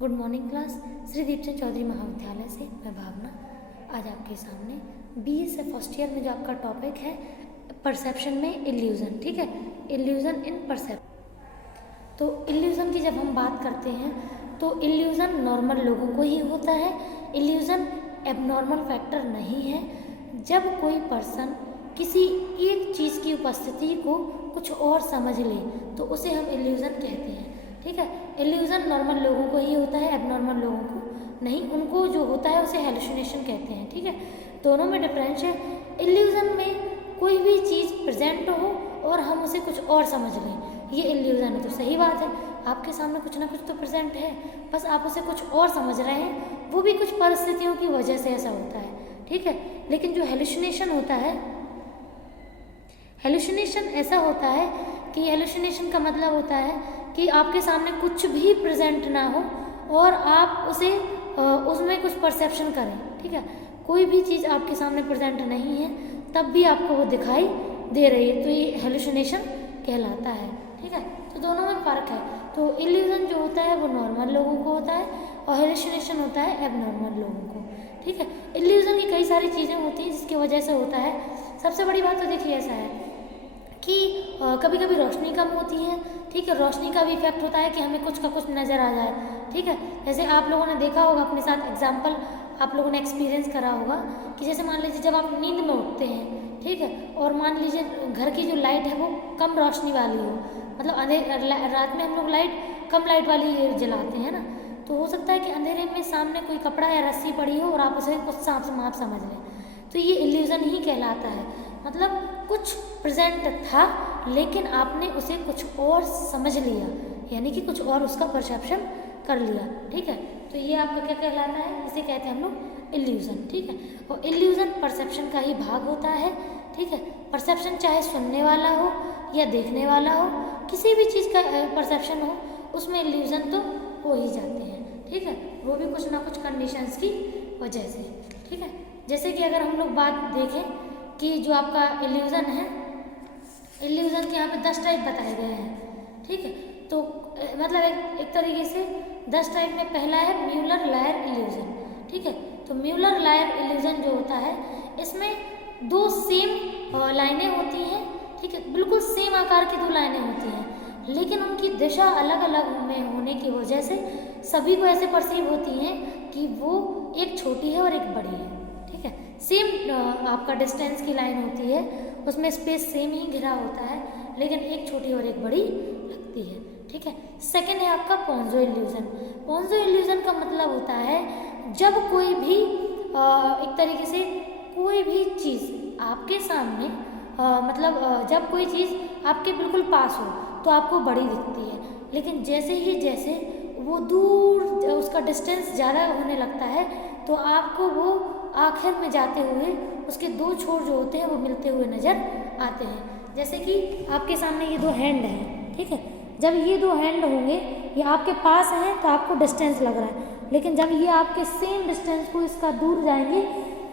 Good morning class. Shri Deepchand Chaudhary महाविद्यालय से मैं भावना आज आपके सामने बीए से फर्स्ट ईयर में जो आपका टॉपिक है परसेप्शन में इल्यूज़न, ठीक है, इल्यूज़न इन परसेप्शन। तो इल्यूज़न की जब हम बात करते हैं तो इल्यूज़न नॉर्मल लोगों को ही होता है, इल्यूज़न एबनॉर्मल फैक्टर नहीं है। जब कोई पर्सन किसी एक चीज़ की उपस्थिति को कुछ और समझ ले तो उसे हम इल्यूज़न कहते हैं, ठीक है। इल्यूज़न नॉर्मल लोगों को ही होता है, एबनॉर्मल लोगों को नहीं। उनको जो होता है उसे हेलुसिनेशन कहते हैं, ठीक है। दोनों में डिफरेंस है। इल्यूज़न में कोई भी चीज़ प्रेजेंट हो और हम उसे कुछ और समझ लें, ये इल्यूज़न है। तो सही बात है, आपके सामने कुछ ना कुछ तो प्रेजेंट है, बस आप उसे कुछ और समझ रहे हैं, वो भी कुछ परिस्थितियों की वजह से ऐसा होता है, ठीक है। लेकिन जो हेलुसिनेशन होता है, हेलुसिनेशन ऐसा होता है कि हेलुसिनेशन का मतलब होता है कि आपके सामने कुछ भी प्रेजेंट ना हो और आप उसे उसमें कुछ परसेप्शन करें, ठीक है। कोई भी चीज़ आपके सामने प्रेजेंट नहीं है तब भी आपको वो दिखाई दे रही है, तो ये हेलुसिनेशन कहलाता है, ठीक है। तो दोनों में फ़र्क है। तो इल्यूज़न जो होता है वो नॉर्मल लोगों को होता है और हेलुसिनेशन होता है एबनॉर्मल लोगों को, ठीक है। इल्यूज़न की कई सारी चीज़ें होती हैं जिसकी वजह से होता है। सबसे बड़ी बात तो देखिए ऐसा है कि कभी कभी रोशनी कम होती है, ठीक है। रोशनी का भी इफेक्ट होता है कि हमें कुछ का कुछ नज़र आ जाए, ठीक है। जैसे आप लोगों ने देखा होगा अपने साथ एग्जाम्पल, आप लोगों ने एक्सपीरियंस करा होगा कि जैसे मान लीजिए जब आप नींद में उठते हैं, ठीक है, और मान लीजिए घर की जो लाइट है वो कम रोशनी वाली हो, मतलब रात में हम लोग कम लाइट वाली जलाते हैं ना, तो हो सकता है कि अंधेरे में सामने कोई कपड़ा या रस्सी पड़ी हो और आप उसे कुछ सांप समझ लें, तो ये इल्यूज़न ही कहलाता है। मतलब कुछ प्रेजेंट था लेकिन आपने उसे कुछ और समझ लिया, यानी कि कुछ और उसका परसेप्शन कर लिया, ठीक है। तो ये आपका क्या कहलाता है, इसे कहते हैं हम लोग इल्यूज़न, ठीक है। और इल्यूज़न परसेप्शन का ही भाग होता है, ठीक है। परसेप्शन चाहे सुनने वाला हो या देखने वाला हो, किसी भी चीज़ का परसेप्शन हो उसमें इल्यूज़न तो हो ही जाते हैं, ठीक है। वो भी कुछ ना कुछ कंडीशंस की वजह से, ठीक है। जैसे कि अगर हम लोग बात देखें कि जो आपका इल्यूज़न है, इल्यूज़न के यहाँ पे 10 टाइप बताए गए हैं, ठीक है। तो मतलब एक तरीके से 10 टाइप में पहला है म्यूलर लायर इल्यूज़न, ठीक है। तो म्यूलर लायर इल्यूज़न जो होता है इसमें दो सेम लाइनें होती हैं, ठीक है, बिल्कुल सेम आकार की दो लाइनें होती हैं, लेकिन उनकी दिशा अलग अलग में होने की वजह से सभी को ऐसे परसीव होती हैं कि वो एक छोटी है और एक बड़ी है, ठीक है। सेम आपका डिस्टेंस की लाइन होती है, उसमें स्पेस सेम ही घिरा होता है, लेकिन एक छोटी और एक बड़ी लगती है, ठीक है। सेकंड है आपका पोंजो इल्यूज़न। पोंजो इल्यूज़न का मतलब होता है जब कोई भी एक तरीके से कोई भी चीज़ आपके सामने जब कोई चीज़ आपके बिल्कुल पास हो तो आपको बड़ी दिखती है, लेकिन जैसे वो दूर उसका डिस्टेंस ज़्यादा होने लगता है तो आपको वो आखिर में जाते हुए उसके दो छोर जो होते हैं वो मिलते हुए नज़र आते हैं। जैसे कि आपके सामने ये दो हैंड हैं, ठीक है। जब ये दो हैंड होंगे ये आपके पास हैं तो आपको डिस्टेंस लग रहा है, लेकिन जब ये आपके सेम डिस्टेंस को इसका दूर जाएंगे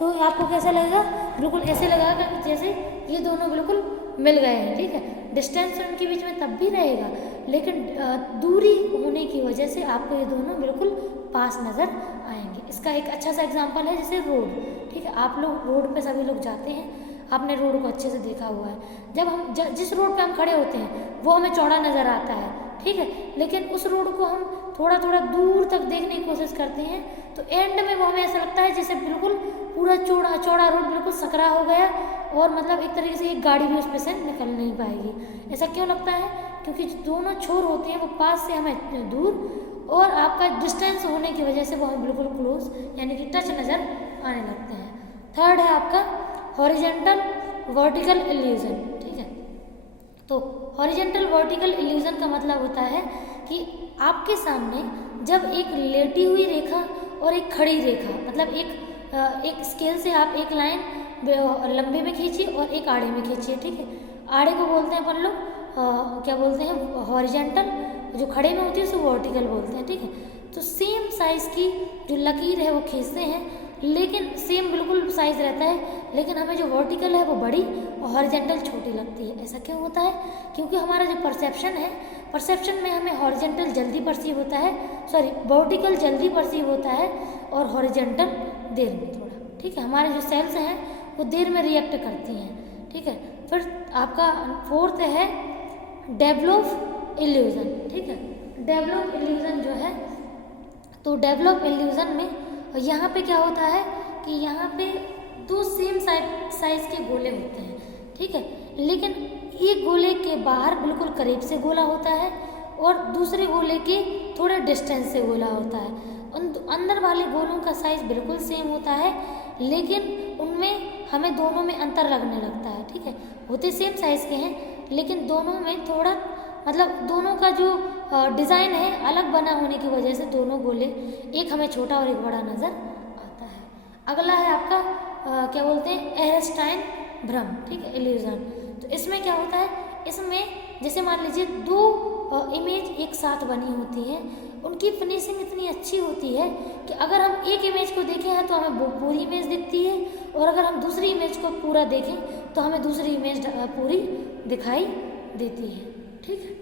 तो आपको कैसा लगेगा, बिल्कुल ऐसे लगेगा कि जैसे ये दोनों बिल्कुल मिल गए हैं, ठीक है। डिस्टेंस उनके बीच में तब भी रहेगा, लेकिन दूरी होने की वजह से आपको ये दोनों बिल्कुल पास नज़र आएंगे। इसका एक अच्छा सा एग्जांपल है जैसे रोड, ठीक है। आप लोग रोड पे सभी लोग जाते हैं, आपने रोड को अच्छे से देखा हुआ है। जब हम जिस रोड पे हम खड़े होते हैं वो हमें चौड़ा नज़र आता है, ठीक है, लेकिन उस रोड को हम थोड़ा थोड़ा दूर तक देखने की कोशिश करते हैं तो एंड में वो हमें ऐसा लगता है जैसे बिल्कुल पूरा चौड़ा रोड बिल्कुल सकरा हो गया और मतलब एक तरीके से एक गाड़ी भी उस पर से निकल नहीं पाएगी। ऐसा क्यों लगता है, क्योंकि जो दोनों छोर होते हैं वो पास से हमें दूर और आपका डिस्टेंस होने की वजह से वो हमें बिल्कुल क्लोज यानी कि टच नज़र आने लगते हैं। थर्ड है आपका हॉरिजेंटल वर्टिकल इल्यूज़न, ठीक है। तो हॉरिजेंटल वर्टिकल इल्यूज़न का मतलब होता है कि आपके सामने जब एक लेटी हुई रेखा और एक खड़ी रेखा, मतलब एक स्केल से आप एक लाइन लंबे में खींचिए और एक आड़े में खींचिए, ठीक है। आड़े को बोलते हैं अपन लोग क्या बोलते हैं, हॉरिजेंटल, जो खड़े में होती है उसे वर्टिकल बोलते हैं, ठीक है। तो सेम साइज़ की जो लकीर है वो खींचते हैं, लेकिन सेम बिल्कुल साइज़ रहता है, लेकिन हमें जो वर्टिकल है वो बड़ी और हॉरिजेंटल छोटी लगती है। ऐसा क्यों होता है, क्योंकि हमारा जो परसेप्शन है परसेप्शन में हमें हॉरिजेंटल जल्दी परसीव होता है, सॉरी वर्टिकल जल्दी परसीव होता है और हॉरिजेंटल देर में थोड़ा, ठीक है। हमारे जो सेल्स हैं वो देर में रिएक्ट करती हैं, ठीक है। फिर आपका फोर्थ है डेवलप इल्यूजन, ठीक है। डेवलप इल्यूजन जो है, तो डेवलप इल्यूजन में यहाँ पे क्या होता है कि यहाँ पे दो सेम साइज के गोले होते हैं, ठीक है, लेकिन एक गोले के बाहर बिल्कुल करीब से गोला होता है और दूसरे गोले के थोड़े डिस्टेंस से गोला होता है। उन अंदर वाले गोलों का साइज बिल्कुल सेम होता है, लेकिन उनमें हमें दोनों में अंतर लगने लगता है, ठीक है। होते सेम साइज के हैं, लेकिन दोनों में थोड़ा मतलब दोनों का जो डिज़ाइन है अलग बना होने की वजह से दोनों गोले एक हमें छोटा और एक बड़ा नज़र आता है। अगला है आपका क्या बोलते हैं एहरस्टाइन भ्रम, ठीक है, इल्यूजन। तो इसमें क्या होता है, इसमें जैसे मान लीजिए दो इमेज एक साथ बनी होती हैं, उनकी फिनिशिंग इतनी अच्छी होती है कि अगर हम एक इमेज को देखें हैं तो हमें वो पूरी इमेज दिखती है, और अगर हम दूसरी इमेज को पूरा देखें तो हमें दूसरी इमेज पूरी दिखाई देती है, ठीक है।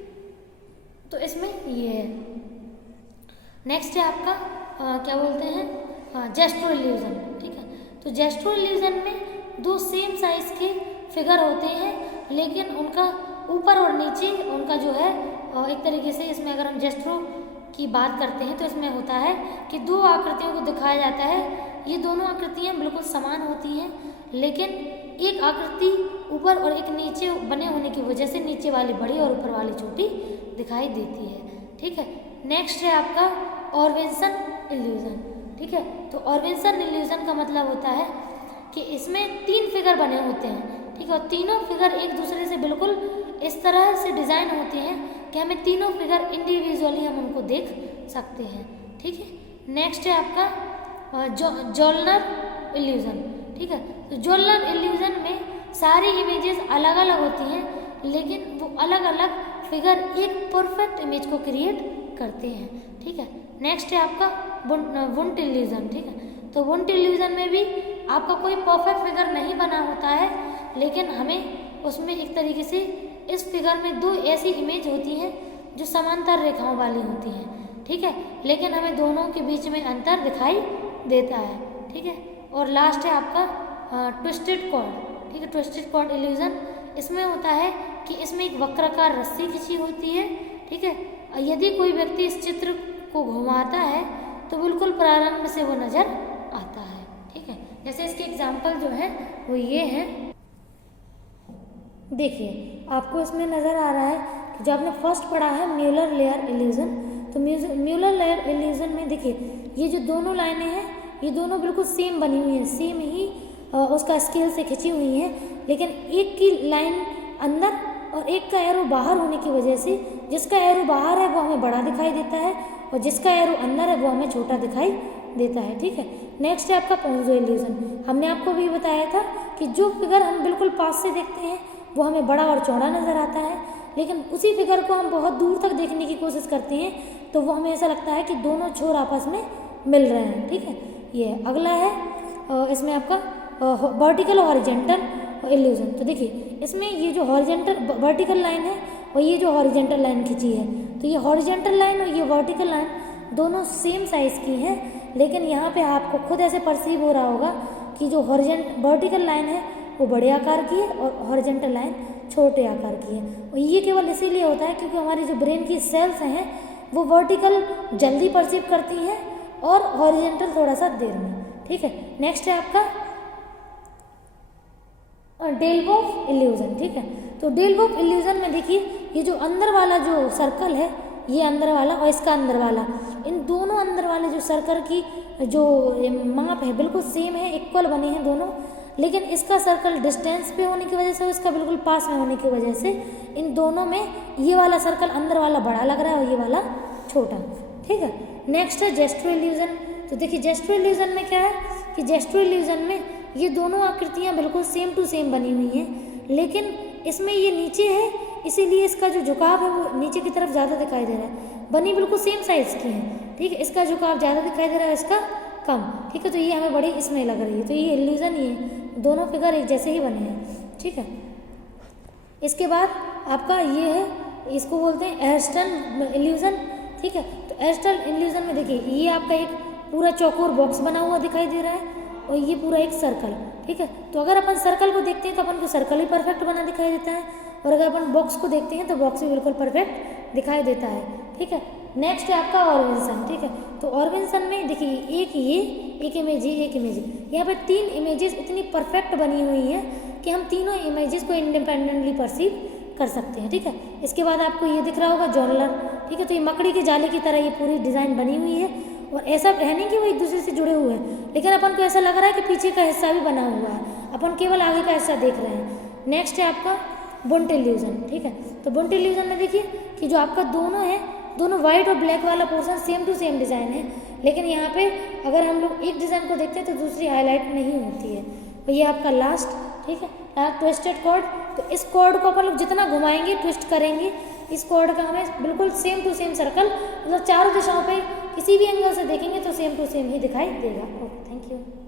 तो इसमें ये है। नेक्स्ट है आपका क्या बोलते हैं जेस्ट्रो इल्यूजन, ठीक है। तो जेस्ट्रो इल्यूजन में दो सेम साइज के फिगर होते हैं, लेकिन उनका ऊपर और नीचे उनका जो है एक तरीके से, इसमें अगर हम जेस्ट्रो की बात करते हैं तो इसमें होता है कि दो आकृतियों को दिखाया जाता है। ये दोनों आकृतियाँ बिल्कुल समान होती हैं, लेकिन एक आकृति ऊपर और एक नीचे बने होने की वजह से नीचे वाली बड़ी और ऊपर वाली छोटी दिखाई देती है, ठीक है। नेक्स्ट है आपका ऑर्वेसन इल्यूजन, ठीक है। तो ऑर्वेसन इल्यूजन का मतलब होता है कि इसमें तीन फिगर बने होते हैं, ठीक है, और तीनों फिगर एक दूसरे से बिल्कुल इस तरह से डिज़ाइन होते हैं कि हमें तीनों फिगर इंडिविजुअली हम उनको देख सकते हैं, ठीक है। नेक्स्ट है आपका जोलनर इल्यूजन, ठीक है। तो जोलनर इल्यूजन में सारी इमेजेस अलग अलग होती हैं, लेकिन वो अलग अलग फिगर एक परफेक्ट इमेज को क्रिएट करते हैं, ठीक है। नेक्स्ट है आपका वुंट इल्यूजन, ठीक है। तो वुंट इल्यूजन में भी आपका कोई परफेक्ट फिगर नहीं बना होता है, लेकिन हमें उसमें एक तरीके से इस फिगर में दो ऐसी इमेज होती हैं जो समांतर रेखाओं वाली होती हैं, ठीक है, लेकिन हमें दोनों के बीच में अंतर दिखाई देता है, ठीक है। और लास्ट है आपका ट्विस्टेड कॉर्ड, ठीक है। ट्विस्टेड कॉर्ड इल्यूजन इसमें होता है कि इसमें एक वक्राकार रस्सी खींची होती है, ठीक है। यदि कोई व्यक्ति इस चित्र को घुमाता है तो बिल्कुल प्रारंभ से वो नज़र आता है, ठीक है। जैसे इसके एग्जाम्पल जो है वो ये हैं, देखिए आपको इसमें नज़र आ रहा है कि जो आपने फर्स्ट पढ़ा है म्यूलर लेयर इल्यूजन, तो म्यूलर लेयर इल्यूजन में देखिए ये जो दोनों लाइनें हैं ये दोनों बिल्कुल सेम बनी हुई हैं, सेम ही उसका स्केल से खिंची हुई हैं, लेकिन एक की लाइन अंदर और एक का एरो बाहर होने की वजह से जिसका एरो बाहर है वो हमें बड़ा दिखाई देता है और जिसका एरो अंदर है वो हमें छोटा दिखाई देता है, ठीक है। नेक्स्ट है आपका पोंजो इल्यूजन। हमने आपको भी बताया था कि जो फिगर हम बिल्कुल पास से देखते हैं वो हमें बड़ा और चौड़ा नज़र आता है, लेकिन उसी फिगर को हम बहुत दूर तक देखने की कोशिश करते हैं तो वो हमें ऐसा लगता है कि दोनों छोर आपस में मिल रहे हैं, ठीक है। ये अगला है इसमें आपका वर्टिकल हॉरिजेंटल इल्यूजन। तो देखिए इसमें ये जो हॉरिजेंटल वर्टिकल लाइन है और ये जो हॉरिजेंटल लाइन खींची है, तो ये हॉरिजेंटल लाइन और ये वर्टिकल लाइन दोनों सेम साइज़ की हैं, लेकिन यहाँ पे आपको खुद ऐसे परसीव हो रहा होगा कि जो वर्टिकल लाइन है वो बड़े आकार की है और हॉरिजेंटल लाइन छोटे आकार की है। और ये केवल इसीलिए होता है क्योंकि हमारी जो ब्रेन की सेल्स हैं वो वर्टिकल जल्दी परसीव करती हैं और हॉरिजेंटल थोड़ा सा देर में, ठीक है। नेक्स्ट है आपका डेल्वोफ इल्यूजन, ठीक है। तो डेल्वोफ इल्यूजन में देखिए ये जो अंदर वाला जो सर्कल है, ये अंदर वाला और इसका अंदर वाला, इन दोनों अंदर वाले जो सर्कल की जो माप है बिल्कुल सेम है, इक्वल बने हैं दोनों, लेकिन इसका सर्कल डिस्टेंस पे होने की वजह से और इसका बिल्कुल पास में होने की वजह से इन दोनों में ये वाला सर्कल अंदर वाला बड़ा लग रहा है और ये वाला छोटा, ठीक है। नेक्स्ट है जेस्ट्रो इल्यूजन। तो देखिए जेस्ट्रो इल्यूजन में क्या है कि जेस्ट्रो इल्यूजन में ये दोनों आकृतियाँ बिल्कुल सेम टू सेम बनी हुई हैं, लेकिन इसमें ये नीचे है इसीलिए इसका जो झुकाव है वो नीचे की तरफ ज़्यादा दिखाई दे रहा है। बनी बिल्कुल सेम साइज़ की है, ठीक है, इसका झुकाव ज़्यादा दिखाई दे रहा है, इसका कम, ठीक है। तो ये हमें बड़ी इसमें लग रही है, तो ये इल्यूजन ही है, दोनों फिगर एक जैसे ही बने हैं, ठीक है। इसके बाद आपका ये है इसको बोलते हैं एयरस्टन इल्यूजन, ठीक है। तो एयरस्टन इल्यूजन में देखिए ये आपका एक पूरा चौकोर बॉक्स बना हुआ दिखाई दे रहा है और ये पूरा एक सर्कल, ठीक है। तो अगर अपन सर्कल को देखते हैं तो अपन को सर्कल ही परफेक्ट बना दिखाई देता है, और अगर अपन बॉक्स को देखते हैं तो बॉक्स भी बिल्कुल परफेक्ट दिखाई देता है, ठीक है। नेक्स्ट है आपका ऑर्बिन्सन, ठीक है। तो ऑर्बिन्सन में देखिए एक ये, एक इमेज ये, एक इमेज यहाँ पे 3 इमेजेस इतनी परफेक्ट बनी हुई है कि हम तीनों इमेजेस को इंडिपेंडेंटली परसीव कर सकते हैं, ठीक है। इसके बाद आपको ये दिख रहा होगा जॉनलर, ठीक है। तो ये मकड़ी के जाले की तरह ये पूरी डिज़ाइन बनी हुई है, और ऐसा है नहीं कि वो एक दूसरे से जुड़े हुए हैं, लेकिन अपन को ऐसा लग रहा है कि पीछे का हिस्सा भी बना हुआ है, अपन केवल आगे का हिस्सा देख रहे हैं। नेक्स्ट है आपका बुंट इल्यूजन, ठीक है। तो बुंट इल्यूजन में देखिए कि जो आपका दोनों है, दोनों वाइट और ब्लैक वाला portion same to same design है, लेकिन यहाँ पे अगर हम लोग एक डिज़ाइन को देखते हैं तो दूसरी हाईलाइट नहीं होती है। तो ये आपका लास्ट, ठीक है, ट्विस्टेड कॉर्ड। तो इस कॉर्ड को अपन लोग जितना घुमाएंगे, ट्विस्ट करेंगे, इस कॉर्ड का हमें बिल्कुल सेम टू सेम सर्कल, मतलब चारों दिशाओं पे किसी भी एंगल से देखेंगे तो सेम टू सेम ही दिखाई देगा। Okay, thank you.